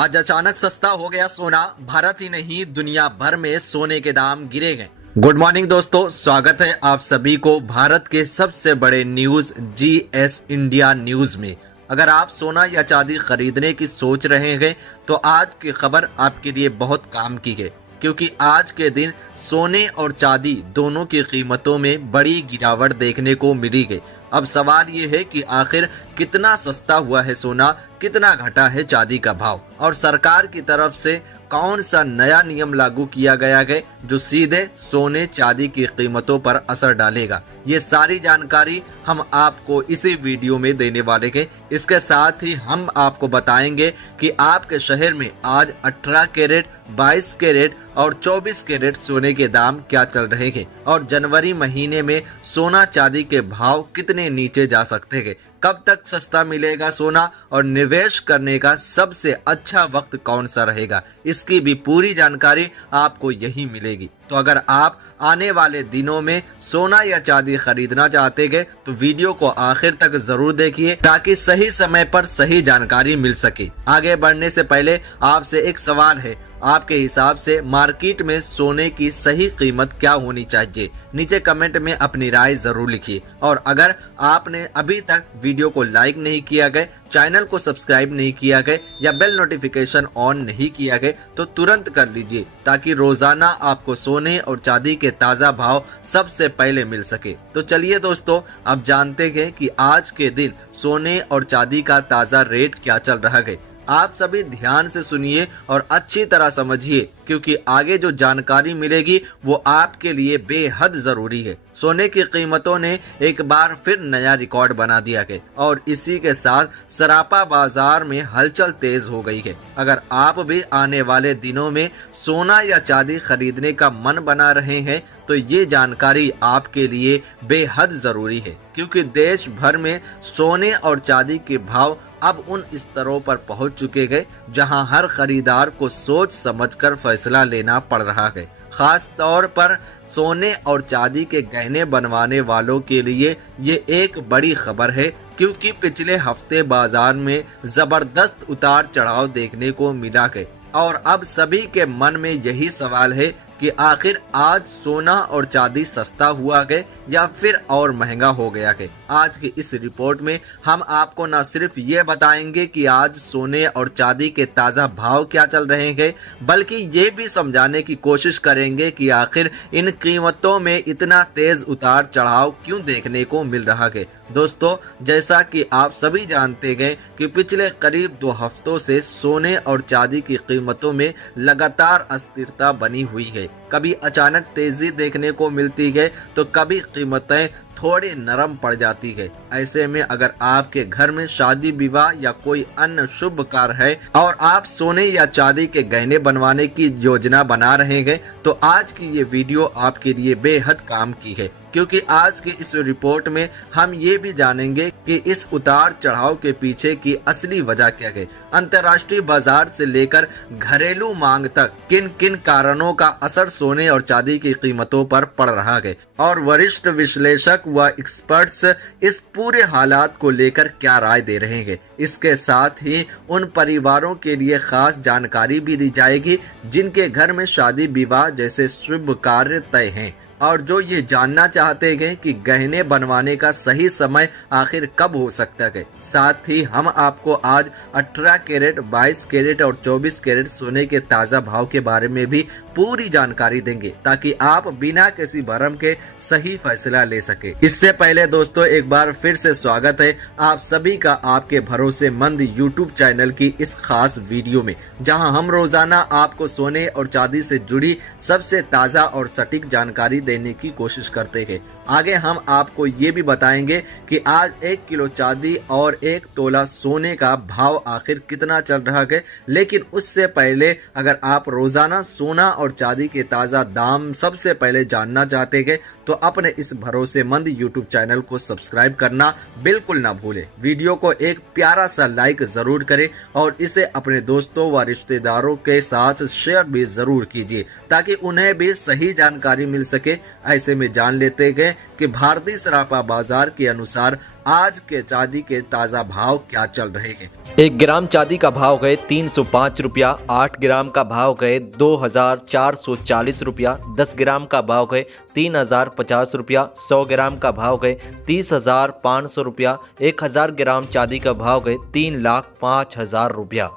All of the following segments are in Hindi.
आज अचानक सस्ता हो गया सोना। भारत ही नहीं दुनिया भर में सोने के दाम गिरे गए। गुड मॉर्निंग दोस्तों, स्वागत है आप सभी को भारत के सबसे बड़े न्यूज जीएस इंडिया न्यूज में। अगर आप सोना या चांदी खरीदने की सोच रहे हैं तो आज की खबर आपके लिए बहुत काम की है, क्योंकि आज के दिन सोने और चांदी दोनों की कीमतों में बड़ी गिरावट देखने को मिली है। अब सवाल ये है कि आखिर कितना सस्ता हुआ है सोना, कितना घटा है चांदी का भाव, और सरकार की तरफ से कौन सा नया नियम लागू किया गया है जो सीधे सोने चांदी की कीमतों पर असर डालेगा। ये सारी जानकारी हम आपको इसी वीडियो में देने वाले हैं। इसके साथ ही हम आपको बताएंगे कि आपके शहर में आज 18 कैरेट, 22 कैरेट और 24 कैरेट सोने के दाम क्या चल रहे हैं, और जनवरी महीने में सोना चांदी के भाव कितने नीचे जा सकते हैं, कब तक सस्ता मिलेगा सोना, और निवेश करने का सबसे अच्छा वक्त कौन सा रहेगा, इसकी भी पूरी जानकारी आपको यही मिलेगी। तो अगर आप आने वाले दिनों में सोना या चांदी खरीदना चाहते हैं तो वीडियो को आखिर तक जरूर देखिए, ताकि सही समय पर सही जानकारी मिल सके। आगे बढ़ने से पहले आपसे एक सवाल है, आपके हिसाब से मार्केट में सोने की सही कीमत क्या होनी चाहिए? नीचे कमेंट में अपनी राय जरूर लिखिए। और अगर आपने अभी तक वीडियो को लाइक नहीं किया गया, चैनल को सब्सक्राइब नहीं किया गया या बेल नोटिफिकेशन ऑन नहीं किया गया तो तुरंत कर लीजिए, ताकि रोजाना आपको सोने और चांदी के ताजा भाव सबसे पहले मिल सके। तो चलिए दोस्तों, अब जानते हैं कि आज के दिन सोने और चांदी का ताजा रेट क्या चल रहा है। आप सभी ध्यान से सुनिए और अच्छी तरह समझिए, क्योंकि आगे जो जानकारी मिलेगी वो आपके लिए बेहद जरूरी है। सोने की कीमतों ने एक बार फिर नया रिकॉर्ड बना दिया है और इसी के साथ सरापा बाजार में हलचल तेज हो गई है। अगर आप भी आने वाले दिनों में सोना या चांदी खरीदने का मन बना रहे हैं तो ये जानकारी आपके लिए बेहद जरूरी है, क्योंकि देश भर में सोने और चांदी के भाव अब उन स्तरों पर पहुंच चुके हैं जहां हर खरीदार को सोच समझकर फैसला लेना पड़ रहा है। खास तौर पर सोने और चांदी के गहने बनवाने वालों के लिए ये एक बड़ी खबर है, क्योंकि पिछले हफ्ते बाजार में जबरदस्त उतार चढ़ाव देखने को मिला है। और अब सभी के मन में यही सवाल है कि आखिर आज सोना और चांदी सस्ता हुआ है या फिर और महंगा हो गया है। आज की इस रिपोर्ट में हम आपको न सिर्फ ये बताएंगे कि आज सोने और चांदी के ताजा भाव क्या चल रहे हैं, बल्कि ये भी समझाने की कोशिश करेंगे कि आखिर इन कीमतों में इतना तेज उतार चढ़ाव क्यों देखने को मिल रहा है। दोस्तों, जैसा कि आप सभी जानते हैं कि पिछले करीब 2 हफ्तों से सोने और चांदी की कीमतों में लगातार अस्थिरता बनी हुई है। कभी अचानक तेजी देखने को मिलती है तो कभी कीमतें थोड़ी नरम पड़ जाती है। ऐसे में अगर आपके घर में शादी विवाह या कोई अन्य शुभ कार्य है और आप सोने या चांदी के गहने बनवाने की योजना बना रहे हैं तो आज की ये वीडियो आपके लिए बेहद काम की है, क्योंकि आज की इस रिपोर्ट में हम ये भी जानेंगे कि इस उतार चढ़ाव के पीछे की असली वजह क्या है। अंतर्राष्ट्रीय बाजार से लेकर घरेलू मांग तक किन किन कारणों का असर सोने और चांदी की कीमतों पर पड़ रहा है, और वरिष्ठ विश्लेषक व एक्सपर्ट्स इस पूरे हालात को लेकर क्या राय दे रहे हैं। इसके साथ ही उन परिवारों के लिए खास जानकारी भी दी जाएगी जिनके घर में शादी विवाह जैसे शुभ कार्य तय हैं, और जो ये जानना चाहते हैं कि गहने बनवाने का सही समय आखिर कब हो सकता है। साथ ही हम आपको आज 18 कैरेट, 22 कैरेट और 24 कैरेट सोने के ताजा भाव के बारे में भी पूरी जानकारी देंगे, ताकि आप बिना किसी भरम के सही फैसला ले सके। इससे पहले दोस्तों, एक बार फिर से स्वागत है आप सभी का आपके भरोसेमंद YouTube चैनल की इस खास वीडियो में, जहां हम रोजाना आपको सोने और चांदी से जुड़ी सबसे ताजा और सटीक जानकारी देने की कोशिश करते हैं। आगे हम आपको ये भी बताएंगे कि आज 1 किलो चांदी और 1 तोला सोने का भाव आखिर कितना चल रहा है। लेकिन उससे पहले अगर आप रोजाना सोना और चांदी के ताजा दाम सबसे पहले जानना चाहते हैं तो अपने इस भरोसेमंद YouTube चैनल को सब्सक्राइब करना बिल्कुल ना भूलें। वीडियो को एक प्यारा सा लाइक जरूर करें और इसे अपने दोस्तों व रिश्तेदारों के साथ शेयर भी जरूर कीजिए, ताकि उन्हें भी सही जानकारी मिल सके ऐसे में जान लेते गए कि भारतीय सराफा बाजार के अनुसार आज के चांदी के ताजा भाव क्या चल रहे हैं। 1 ग्राम चांदी का भाव गए 305 रुपया, 8 ग्राम का भाव गए 2440 रुपया, 10 ग्राम का भाव गए 3050 रुपया, 100 ग्राम का भाव गए 30,500 रुपया, 1000 ग्राम चांदी का भाव गए 3,05,000 रुपया।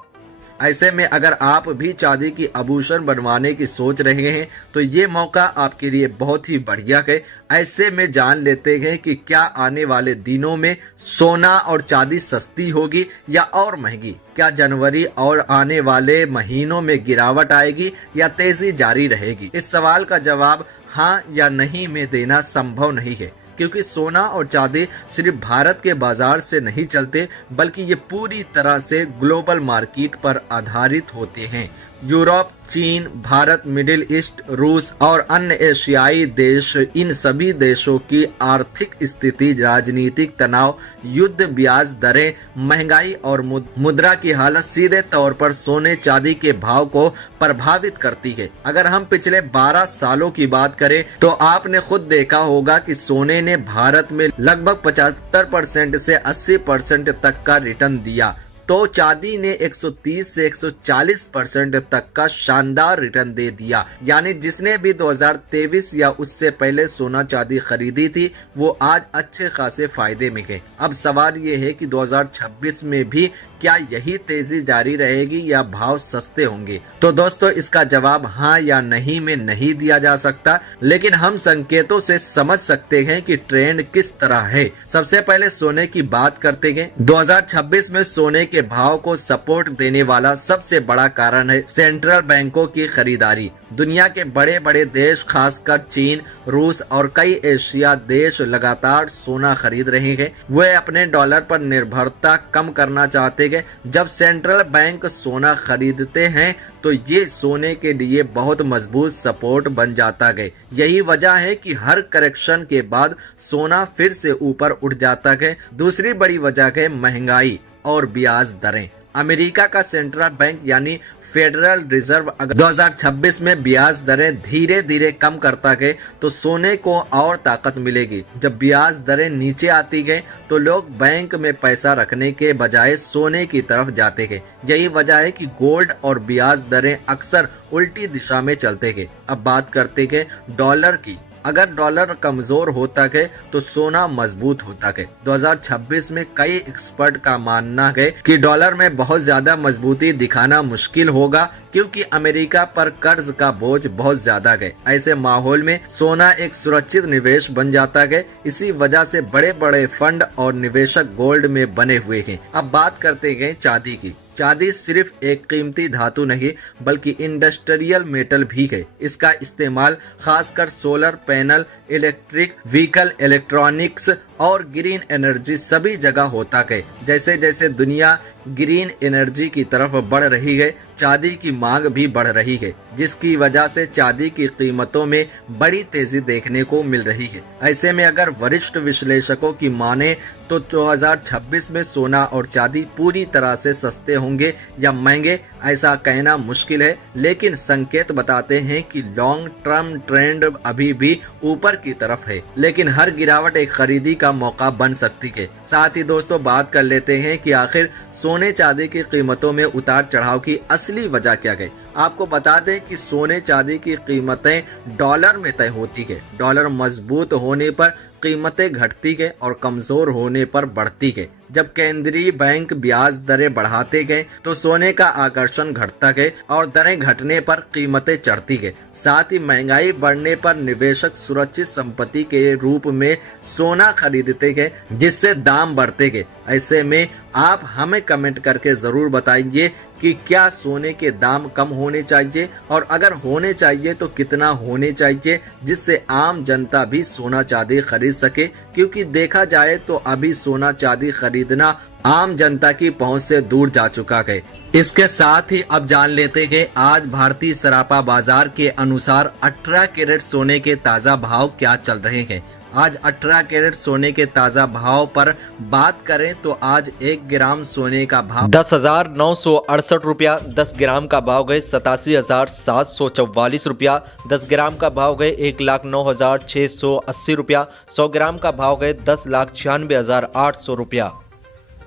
ऐसे में अगर आप भी चांदी की आभूषण बनवाने की सोच रहे हैं तो ये मौका आपके लिए बहुत ही बढ़िया है। ऐसे में जान लेते हैं कि क्या आने वाले दिनों में सोना और चांदी सस्ती होगी या और महंगी। क्या जनवरी और आने वाले महीनों में गिरावट आएगी या तेजी जारी रहेगी। इस सवाल का जवाब हाँ या नहीं में देना संभव नहीं है, क्योंकि सोना और चांदी सिर्फ भारत के बाजार से नहीं चलते, बल्कि ये पूरी तरह से ग्लोबल मार्केट पर आधारित होते हैं। यूरोप, चीन, भारत, मिडिल ईस्ट, रूस और अन्य एशियाई देश, इन सभी देशों की आर्थिक स्थिति, राजनीतिक तनाव, युद्ध, ब्याज दरें, महंगाई और मुद्रा की हालत सीधे तौर पर सोने चांदी के भाव को प्रभावित करती है। अगर हम पिछले 12 सालों की बात करें तो आपने खुद देखा होगा कि सोने ने भारत में लगभग 75% से 80% तक का रिटर्न दिया, तो चांदी ने 130 से 140% तक का शानदार रिटर्न दे दिया। यानी जिसने भी 2023 या उससे पहले सोना चांदी खरीदी थी वो आज अच्छे खासे फायदे में गए। अब सवाल ये है कि 2026 में भी क्या यही तेजी जारी रहेगी या भाव सस्ते होंगे। तो दोस्तों इसका जवाब हाँ या नहीं में नहीं दिया जा सकता, लेकिन हम संकेतों से समझ सकते हैं कि ट्रेंड किस तरह है। सबसे पहले सोने की बात करते हैं। 2026 में सोने के भाव को सपोर्ट देने वाला सबसे बड़ा कारण है सेंट्रल बैंकों की खरीदारी। दुनिया के बड़े बड़े देश, खासकर चीन, रूस और कई एशिया देश लगातार सोना खरीद रहे हैं। वे अपने डॉलर पर निर्भरता कम करना चाहते हैं। जब सेंट्रल बैंक सोना खरीदते हैं तो ये सोने के लिए बहुत मजबूत सपोर्ट बन जाता है। यही वजह है कि हर करेक्शन के बाद सोना फिर से ऊपर उठ जाता है। दूसरी बड़ी वजह है महंगाई और ब्याज दरें। अमेरिका का सेंट्रल बैंक यानी फेडरल रिजर्व अगर 2026 में ब्याज दरें धीरे धीरे कम करता गए तो सोने को और ताकत मिलेगी। जब ब्याज दरें नीचे आती गए तो लोग बैंक में पैसा रखने के बजाय सोने की तरफ जाते गए। यही वजह है कि गोल्ड और ब्याज दरें अक्सर उल्टी दिशा में चलते गए। अब बात करते गए डॉलर की। अगर डॉलर कमजोर होता है तो सोना मजबूत होता है। 2026 में कई एक्सपर्ट का मानना है कि डॉलर में बहुत ज्यादा मजबूती दिखाना मुश्किल होगा, क्योंकि अमेरिका पर कर्ज का बोझ बहुत ज्यादा है। ऐसे माहौल में सोना एक सुरक्षित निवेश बन जाता है। इसी वजह से बड़े बड़े फंड और निवेशक गोल्ड में बने हुए हैं। अब बात करते हैं चांदी की। चांदी सिर्फ एक कीमती धातु नहीं बल्कि इंडस्ट्रियल मेटल भी है। इसका इस्तेमाल खासकर solar panel, electric vehicle, electronics और ग्रीन एनर्जी सभी जगह होता है। जैसे जैसे दुनिया ग्रीन एनर्जी की तरफ बढ़ रही है, चांदी की मांग भी बढ़ रही है, जिसकी वजह से चांदी की कीमतों में बड़ी तेजी देखने को मिल रही है। ऐसे में अगर वरिष्ठ विश्लेषकों की माने तो 2026 में सोना और चांदी पूरी तरह से सस्ते होंगे या महंगे, ऐसा कहना मुश्किल है, लेकिन संकेत बताते हैं कि लॉन्ग टर्म ट्रेंड अभी भी ऊपर की तरफ है। लेकिन हर गिरावट एक खरीदी का मौका बन सकती है। साथ ही दोस्तों बात कर लेते हैं कि आखिर सोने चांदी की कीमतों में उतार चढ़ाव की असली वजह क्या है। आपको बता दें कि सोने चांदी की कीमतें डॉलर में तय होती है। डॉलर मजबूत होने पर कीमतें घटती है और कमजोर होने पर बढ़ती है। जब केंद्रीय बैंक ब्याज दरें बढ़ाते गए तो सोने का आकर्षण घटता गए और दरें घटने पर कीमतें चढ़ती गए। साथ ही महंगाई बढ़ने पर निवेशक सुरक्षित संपत्ति के रूप में सोना खरीदते गए, जिससे दाम बढ़ते गए। ऐसे में आप हमें कमेंट करके जरूर बताइए कि क्या सोने के दाम कम होने चाहिए, और अगर होने चाहिए तो कितना होने चाहिए, जिससे आम जनता भी सोना चांदी खरीद सके। क्योंकि देखा जाए तो अभी सोना चांदी खरीदना आम जनता की पहुंच से दूर जा चुका है। इसके साथ ही अब जान लेते हैं आज भारतीय सराफा बाजार के अनुसार 18 कैरेट सोने के ताजा भाव क्या चल रहे हैं। आज 18 कैरेट सोने के ताजा भाव पर बात करें तो आज 1 ग्राम सोने का भाव 10,968 रुपया 10 ग्राम का भाव गए 87,744 रुपया 10 ग्राम का भाव गए 1,09,680 रुपया 100 ग्राम का भाव गए 10,96,800 रुपया।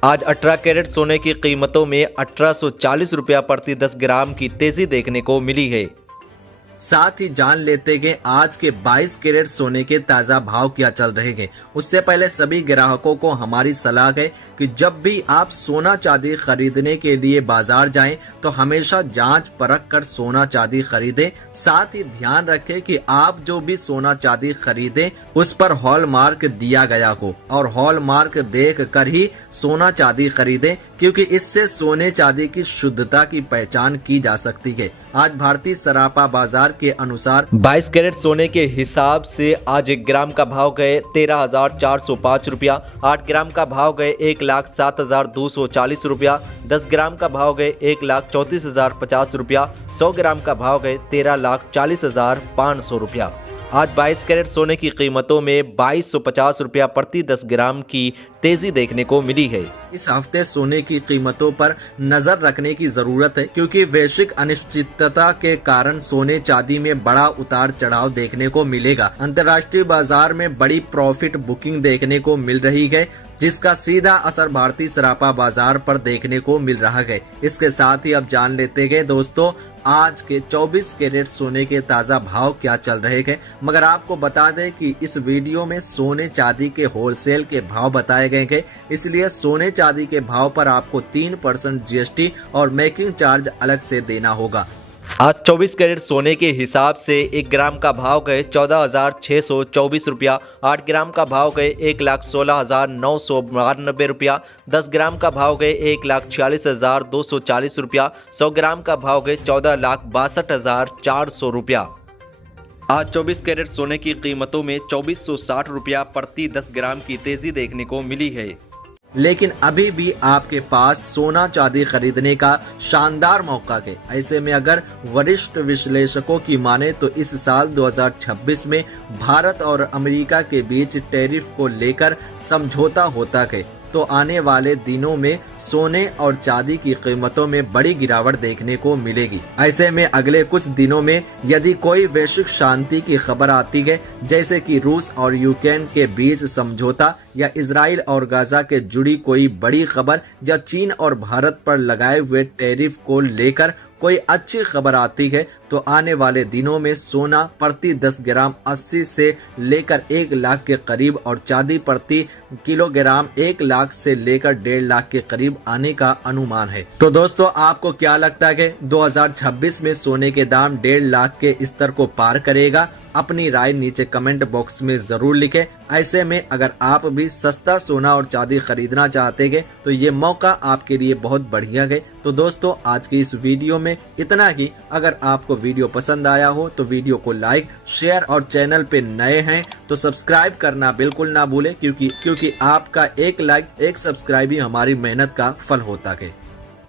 आज 18 कैरेट सोने की कीमतों में 1840 रुपया प्रति 10 ग्राम की तेजी देखने को मिली है। साथ ही जान लेते हैं आज के 22 कैरेट सोने के ताजा भाव क्या चल रहे हैं। उससे पहले सभी ग्राहकों को हमारी सलाह है कि जब भी आप सोना चांदी खरीदने के लिए बाजार जाएं तो हमेशा जांच परख कर सोना चांदी खरीदें। साथ ही ध्यान रखें कि आप जो भी सोना चांदी खरीदें उस पर हॉलमार्क दिया गया हो और हॉलमार्क देख कर ही सोना चांदी खरीदें, क्योंकि इससे सोने चांदी की शुद्धता की पहचान की जा सकती है। आज भारतीय सराफा बाजार के अनुसार 22 कैरेट सोने के हिसाब से आज 1 ग्राम का भाव गए 13,405 रुपया 8 ग्राम का भाव गए 1,07,240 रुपया 10 ग्राम का भाव गए 1,34,050 रुपया 100 ग्राम का भाव गए 13,40,500 रुपया। आज 22 कैरेट सोने की कीमतों में 2,250 रुपया प्रति 10 ग्राम की तेजी देखने को मिली है। इस हफ्ते सोने की कीमतों पर नजर रखने की जरूरत है, क्योंकि वैश्विक अनिश्चितता के कारण सोने चांदी में बड़ा उतार चढ़ाव देखने को मिलेगा। अंतर्राष्ट्रीय बाजार में बड़ी प्रॉफिट बुकिंग देखने को मिल रही है, जिसका सीधा असर भारतीय सराफा बाजार पर देखने को मिल रहा है। इसके साथ ही अब जान लेते हैं दोस्तों आज के 24 कैरेट सोने के ताजा भाव क्या चल रहे हैं। मगर आपको बता दें कि इस वीडियो में सोने चांदी के होलसेल के भाव बताए गए हैं, इसलिए सोने चांदी के भाव पर आपको 3% जीएसटी और मेकिंग चार्ज अलग से देना होगा। आज 24 कैरेट सोने के हिसाब से 1 ग्राम का भाव गए 14,624 रुपया 8 ग्राम का भाव गए 1,16,992 रुपया 10 ग्राम का भाव गए 1,46,240 रुपया 100 ग्राम का भाव गए 14,62,400 रुपया। आज 24 कैरेट सोने की कीमतों में 2,460 रुपया प्रति 10 ग्राम की तेजी देखने को मिली है। लेकिन अभी भी आपके पास सोना चांदी खरीदने का शानदार मौका है। ऐसे में अगर वरिष्ठ विश्लेषकों की माने तो इस साल 2026 में भारत और अमेरिका के बीच टैरिफ को लेकर समझौता होता है, तो आने वाले दिनों में सोने और चांदी की कीमतों में बड़ी गिरावट देखने को मिलेगी। ऐसे में अगले कुछ दिनों में यदि कोई वैश्विक शांति की खबर आती है, जैसे कि रूस और यूक्रेन के बीच समझौता या इजराइल और गाजा के जुड़ी कोई बड़ी खबर या चीन और भारत पर लगाए हुए टैरिफ को लेकर कोई अच्छी खबर आती है, तो आने वाले दिनों में सोना प्रति 10 ग्राम 80 से लेकर 1 लाख के करीब और चांदी प्रति किलोग्राम 1 लाख से लेकर 1.5 लाख के करीब आने का अनुमान है। तो दोस्तों आपको क्या लगता है कि 2026 में सोने के दाम 1.5 लाख के स्तर को पार करेगा? अपनी राय नीचे कमेंट बॉक्स में जरूर लिखें। ऐसे में अगर आप भी सस्ता सोना और चांदी खरीदना चाहते हैं तो ये मौका आपके लिए बहुत बढ़िया है। तो दोस्तों आज की इस वीडियो में इतना ही। अगर आपको वीडियो पसंद आया हो तो वीडियो को लाइक शेयर और चैनल पे नए हैं तो सब्सक्राइब करना बिल्कुल ना भूलें, क्योंकि आपका एक लाइक एक सब्सक्राइब ही हमारी मेहनत का फल होता है।